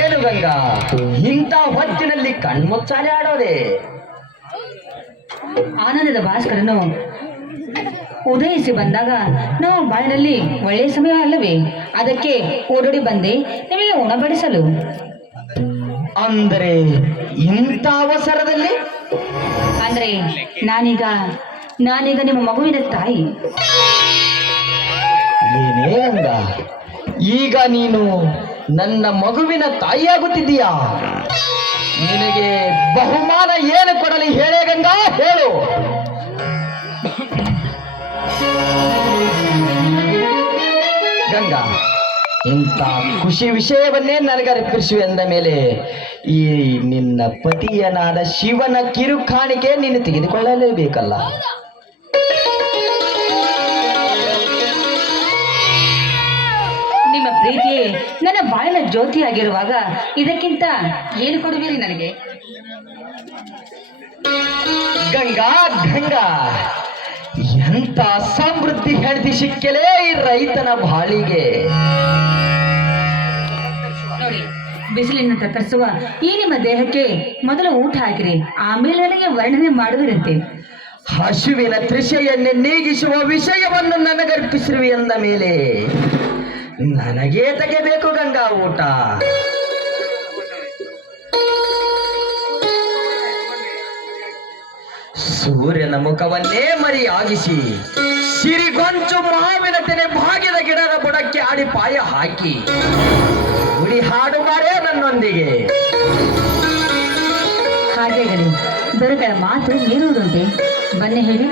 ಏನು ಗಂಗಾ, ಇಂಥ ಹೊತ್ತಿನಲ್ಲಿ ಕಣ್ಮುಚ್ಚಾಲೆ ಆಡೋದೆ? ಆನಂದದ ಭಾಸ್ಕರನು ಉದಯಿಸಿ ಬಂದಾಗ ನಾವು ಬಾಳಿನಲ್ಲಿ ಒಳ್ಳೆಯ ಸಮಯ ಅಲ್ಲವೇ? ಅದಕ್ಕೆ ಓಡೋಡಿ ಬಂದೆ ನಿಮಗೆ ಉಣಬಡಿಸಲು. ಅಂದರೆ ಇಂಥ ಅವಸರದಲ್ಲಿ? ಅಂದ್ರೆ ನಾನೀಗ ನಿಮ್ಮ ಮಗುವಿನ ತಾಯಿ. ಏನೇ ಗಂಗಾ, ಈಗ ನೀನು ನನ್ನ ಮಗುವಿನ ತಾಯಿಯಾಗುತ್ತಿದ್ದೀಯಾ? ನಿನಗೆ ಬಹುಮಾನ ಏನು ಕೊಡಲಿ ಹೇಳೇ ಗಂಗಾ, ಹೇಳು. ಗಂಗಾ, ಇಂಥ ಖುಷಿ ವಿಷಯವನ್ನೇ ನನಗರ್ಪಿಸುವೆ ಎಂದ ಮೇಲೆ ಈ ನಿನ್ನ ಪತಿಯನಾದ ಶಿವನ ಕಿರುಕಾಣಿಕೆ ನೀನು ತೆಗೆದುಕೊಳ್ಳಲೇಬೇಕಲ್ಲ. ನಿಮ್ಮ ಪ್ರೀತಿಯೇ ನನ್ನ ಬಾಳಿನ ಜ್ಯೋತಿಯಾಗಿರುವಾಗ ಇದಕ್ಕಿಂತ ಏನು ಕೊಡುವಿರಿ ನನಗೆ? ಗಂಗಾ ಗಂಗಾ, ಎಂತ ಸಮೃದ್ಧಿ ಹೆಂಡತಿ ಸಿಕ್ಕಲೇ ಈ ರೈತನ ಬಾಳಿಗೆ. ನೋಡಿ, ಬಿಸಿಲಿನ ತತ್ತರಿಸುವ ಈ ನಿಮ್ಮ ದೇಹಕ್ಕೆ ಮೊದಲು ಊಟ ಹಾಕಿರಿ, ಆಮೇಲೆ ನನಗೆ ವರ್ಣನೆ ಮಾಡುವಿರಂತೆ. ಹಸುವಿನ ತೃಷೆಯನ್ನೇ ನೀಗಿಸುವ ವಿಷಯವನ್ನು ನನಗರ್ಪಿಸಿರುವೆ ಎಂದ ಮೇಲೆ ನನಗೇ ತೆಗೆಬೇಕು ಗಂಗಾ ಊಟ. ಸೂರ್ಯನ ಮುಖವನ್ನೇ ಮರಿಯಾಗಿಸಿ ಸಿರಿಗೊಂಚು ಮಾವಿನ ತೆನೆ ಭಾಗ್ಯದ ಗಿಡದ ಬುಡಕ್ಕೆ ಆಡಿ ಪಾಯ ಹಾಕಿ ಗುಡಿ ಹಾಡುವಾರೇ ನನ್ನೊಂದಿಗೆ. ಹಾಗೆಗಲಿ ದೊರೆಗಳ ಮಾತು ಮೀರುವುದುಂಟೆ, ಬನ್ನಿ ಹೇಳಿ.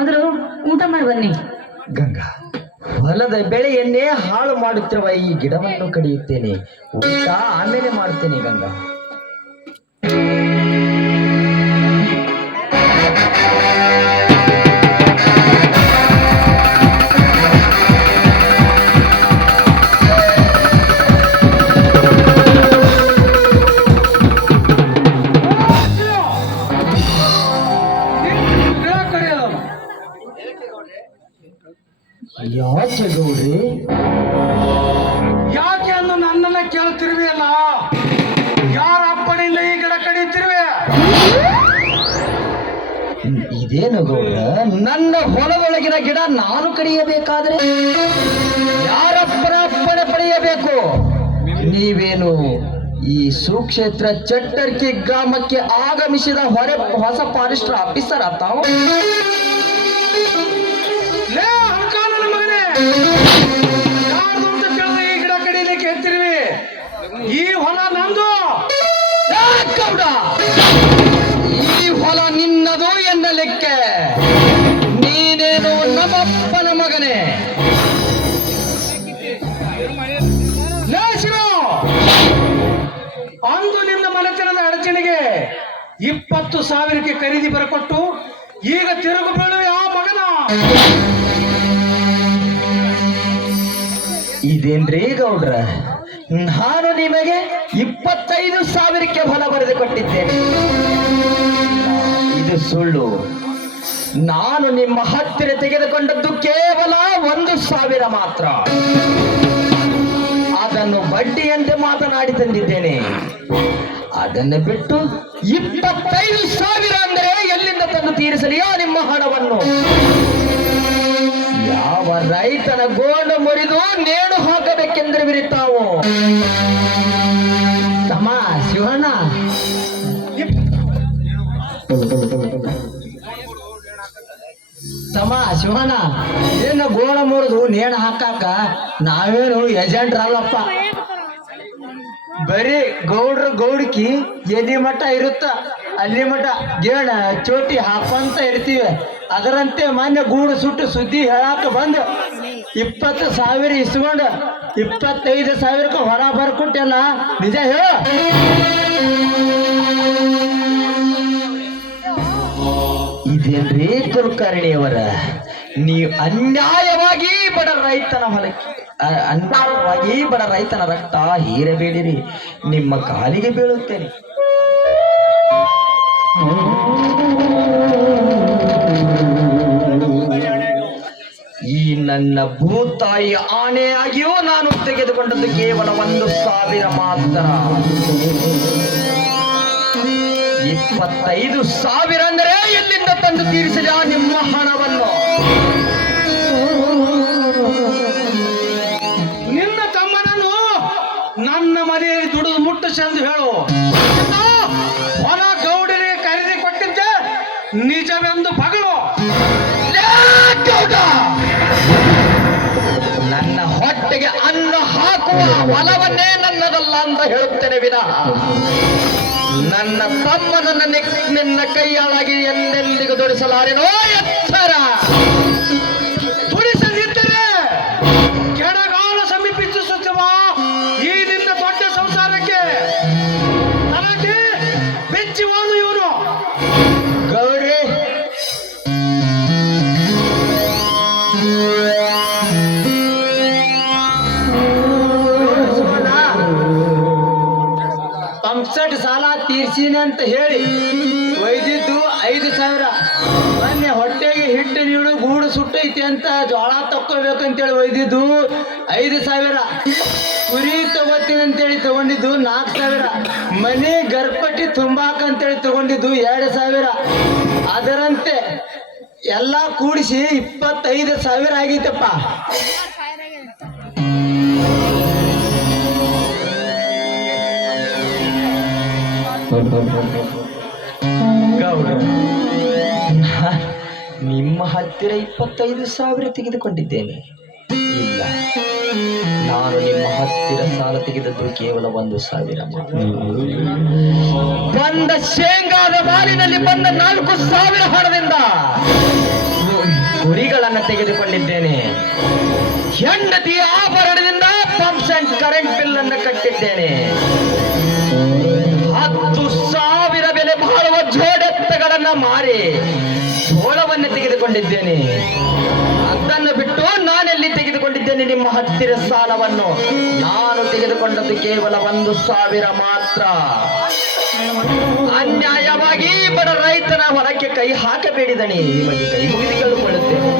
ಮೊದಲು ಊಟ ಮಾಡಿ ಬನ್ನಿ. ಗಂಗಾ, ಹೊಲದ ಬೆಳೆಯನ್ನೇ ಹಾಳು ಮಾಡುತ್ತಿರುವ ಈ ಗಿಡವನ್ನು ಕಡಿಯುತ್ತೇನೆ. ಊಟ ಆಮೇಲೆ ಮಾಡ್ತೇನೆ ಗಂಗಾ. ಯಾಕೆ ಗೌಡ್ರಿ? ಯಾಕೆ ಅಂದು ನನ್ನನ್ನ ಕೇಳ್ತಿರ್ವಿಯಲ್ಲ? ಯಾರ ಅಪ್ಪನಿಂದ ಈ ಗಿಡ ಕಡಿಯುತ್ತಿರುವೆ? ಇದೇನು ಗೌಡ್ರ, ನನ್ನ ಹೊಲದೊಳಗಿನ ಗಿಡ ನಾನು ಕಡಿಯಬೇಕಾದ್ರೆ ಯಾರಪ್ಪನ ಅಪ್ಪಣೆ ಪಡೆಯಬೇಕು? ನೀವೇನು ಈ ಸುಕ್ಷೇತ್ರ ಚಟ್ಟರ್ಕಿ ಗ್ರಾಮಕ್ಕೆ ಆಗಮಿಸಿದ ಹೊಸ ಫಾರೆಸ್ಟರ್ ಆಫೀಸರ್ ತಾವು? ಲೇ ಹಣಕಾಸಿನ ಮಗನೇ, ಯಾರ್ದು ಅಂತ ಕೇಳಿದ್ರೆ ಈ ಗಿಡ ಕಡಿಲಿಕ್ಕೆ ಹೇಳ್ತಿರ್ವಿ? ಈ ಹೊಲ ನಂದು. ಗೌಡ, ಈ ಹೊಲ ನಿನ್ನದು ಎನ್ನಲಿಕ್ಕೆ ನೀನೇನು ನಮ್ಮಪ್ಪನ ಮಗನೇ? ಲೇ ಶಿವ, ಅಂದು ನಿನ್ನ ಮನೆತನದ ಅಡಚಣೆಗೆ 20,000ಕ್ಕೆ ಖರೀದಿ ಬರಕೊಟ್ಟು ಈಗ ತಿರುಗು ಬೀಳುವೆ ಆ ಮಗನ. ಇದೇನ್ರಿ ಗೌಡ್ರ, ನಾನು ನಿಮಗೆ 25,000ಕ್ಕೆ ಹೊಲ ಬರೆದು ಕೊಟ್ಟಿದ್ದೇನೆ. ಇದು ಸುಳ್ಳು. ನಾನು ನಿಮ್ಮ ಹತ್ತಿರ ತೆಗೆದುಕೊಂಡದ್ದು ಕೇವಲ 1,000 ಮಾತ್ರ. ಅದನ್ನು ಬಡ್ಡಿಯಂತೆ ಮಾತನಾಡಿ ತಂದಿದ್ದೇನೆ. ಅದನ್ನು ಬಿಟ್ಟು 25,000 ಅಂದರೆ ಎಲ್ಲಿಂದ ತಂದು ತೀರಿಸಲಿಯೋ ನಿಮ್ಮ ಹಣವನ್ನು? ಯಾವ ರೈತನ ಗೋಡು ಮುರಿದು ನೇಣು ಹಾಕಬೇಕೆಂದಿರುವಿರಿ ತಾವು? ತಮ್ಮ ಶಿವಣ್ಣ, ತಮ್ಮ ಶಿವಣ್ಣ, ಏನು ಗೋಣ ಮುರಿದು ನೇಣು ಹಾಕಾಕ ನಾವೇನು ಏಜೆಂಟ್ರಲ್ಲಪ್ಪ. ಬರೀ ಗೌಡ್ರ ಗೌಡ್ಕಿ ಎಲ್ಲಿ ಮಠ ಇರುತ್ತ ಅಲ್ಲಿ ಮಠ ಗೇಣ ಚೋಟಿ ಹಾಕೊಂತ ಇರ್ತೀವಿ. ಅದರಂತೆ ಮೊನ್ನೆ ಗೂಡು ಸುಟ್ಟು ಸುದ್ದಿ ಹೇಳಾಕ ಬಂದು 20,000 ಇಸ್ಕೊಂಡು 25,000ಕ್ಕೆ ಹೊರ ಬರ್ಕೊಟ್ಟೆಲ್ಲ ನಿಜ ಹೇಳು. ಇದೇನ್ರಿ ಕುಲಕರ್ಣಿಯವರ, ನೀವು ಅನ್ಯಾಯವಾಗಿ ಬಡ ರೈತನ ಹೊಲಕ್ಕೆ ಅನ್ಯಾಯವಾಗಿ ಬಡ ರೈತನ ರಕ್ತ ಹೀರಬೇಡಿರಿ. ನಿಮ್ಮ ಕಾಲಿಗೆ ಬೀಳುತ್ತೇನೆ. ಈ ನನ್ನ ಭೂತಾಯಿ ಆಣೆಯಾಗಿಯೂ ನಾನು ತೆಗೆದುಕೊಂಡದ್ದು ಕೇವಲ 1,000 ಮಾತ್ರ. 25,000 ಅಂದರೆ ಎಲ್ಲಿಂದ ತಂದು ತೀರಿಸಿದ ನಿಮ್ಮ ಹಣವನ್ನು? ನಿನ್ನ ತಮ್ಮನನ್ನು ನನ್ನ ಮನೆಯಲ್ಲಿ ದುಡಿದು ಮುಟ್ಟಿಸಿ ಎಂದು ಹೇಳು. ಹೊಲ ಗೌಡರಿಗೆ ಖರೀದಿ ಕೊಟ್ಟಿದ್ದೆ ನಿಜವೆಂದು ಪಗಳು. ನನ್ನ ಹೊಟ್ಟೆಗೆ ಅನ್ನ ಹಾಕುವ ಹೊಲವನ್ನೇ ನನ್ನದಲ್ಲ ಅಂತ ಹೇಳುತ್ತೇನೆ ವಿನಃ ನನ್ನ ತಮ್ಮನನ್ನ ನಿನ್ನ ಕೈಯಾಳಾಗಿ ಎಂದೆಂದಿಗೂ ದುಡಿಸಲಾರೇನೋ ಎತ್ತರ. ದುಡಿಸದಿದ್ದರೆ ಕೆಡಗಾಲ ಸಮೀಪಿಸುತ್ತವ ಈ ನಿನ್ನ ದೊಡ್ಡ ಸಂಸಾರಕ್ಕೆ. ನನಗೆ ಬೆಚ್ಚಿ ಹೋದು ಇವನು. ಗೌರಿ, ಪಂಪ್ಸೆಟ್ ಸಾಲ ತೀರ್ಸಿನಿ ಅಂತ ಹೇಳಿ ಒಯ್ದಿದ್ದು 5,000. ಮೊನ್ನೆ ಹೊಟ್ಟೆಗೆ ಹಿಟ್ಟು ನೀಡು ಗೂಡು ಸುಟ್ಟೈತಿ ಅಂತ ಜೋಳ ತಕ್ಕೋಬೇಕಂತೇಳಿ ಒಯ್ದಿದ್ದು 5,000. ಕುರಿ ತಗೋತೀನಿ ಅಂತೇಳಿ ತಗೊಂಡಿದ್ದು 4,000. ಮನೆ ಗರ್ಪಟ್ಟಿ ತುಂಬಾಕಂತೇಳಿ ತಗೊಂಡಿದ್ದು 2,000. ಅದರಂತೆ ಎಲ್ಲ ಕೂಡಿಸಿ 25,000 ಆಗೈತಪ್ಪ. ಗೌಡ, ನಿಮ್ಮ ಹತ್ತಿರ 25,000 ತೆಗೆದುಕೊಂಡಿದ್ದೇನೆ. ಇಲ್ಲ, ನಾನು ನಿಮ್ಮ ಹತ್ತಿರ ಸಾಲ ತೆಗೆದದ್ದು ಕೇವಲ 1,000 ಮಾತ್ರ. ಬಂದ ಶೇಂಗಾದ ಬಾಲಿನಲ್ಲಿ ಬಂದ 4,000 ಹಣದಿಂದ ಕುರಿಗಳನ್ನು ತೆಗೆದುಕೊಂಡಿದ್ದೇನೆ. ಹೆಂಡತಿಯ ಆಭರಣದಿಂದ ಪಂಪ್ಸ್ ಅಂಡ್ ಕರೆಂಟ್ ಬಿಲ್ ಅನ್ನು ಕಟ್ಟಿದ್ದೇನೆ. 10,000 ಬೆಲೆ ಬಾಳುವ ಜೋಡೆತ್ತಗಳನ್ನ ಮಾರಿ ಜೋಳವನ್ನು ತೆಗೆದುಕೊಂಡಿದ್ದೇನೆ. ಅದನ್ನು ಬಿಟ್ಟು ನಾನೆಲ್ಲಿ ತೆಗೆದುಕೊಂಡಿದ್ದೇನೆ ನಿಮ್ಮ ಹತ್ತಿರ ಸಾಲವನ್ನು? ನಾನು ತೆಗೆದುಕೊಂಡದ್ದು ಕೇವಲ 1,000 ಮಾತ್ರ. ಅನ್ಯಾಯವಾಗಿ ಬಡ ರೈತನ ಹೊಲಕ್ಕೆ ಕೈ ಹಾಕಬೇಡಿದಣಿ, ನಿಮಗೆ ಕೈ ಮುಗಿದುಕೊಳ್ಳುತ್ತೇನೆ.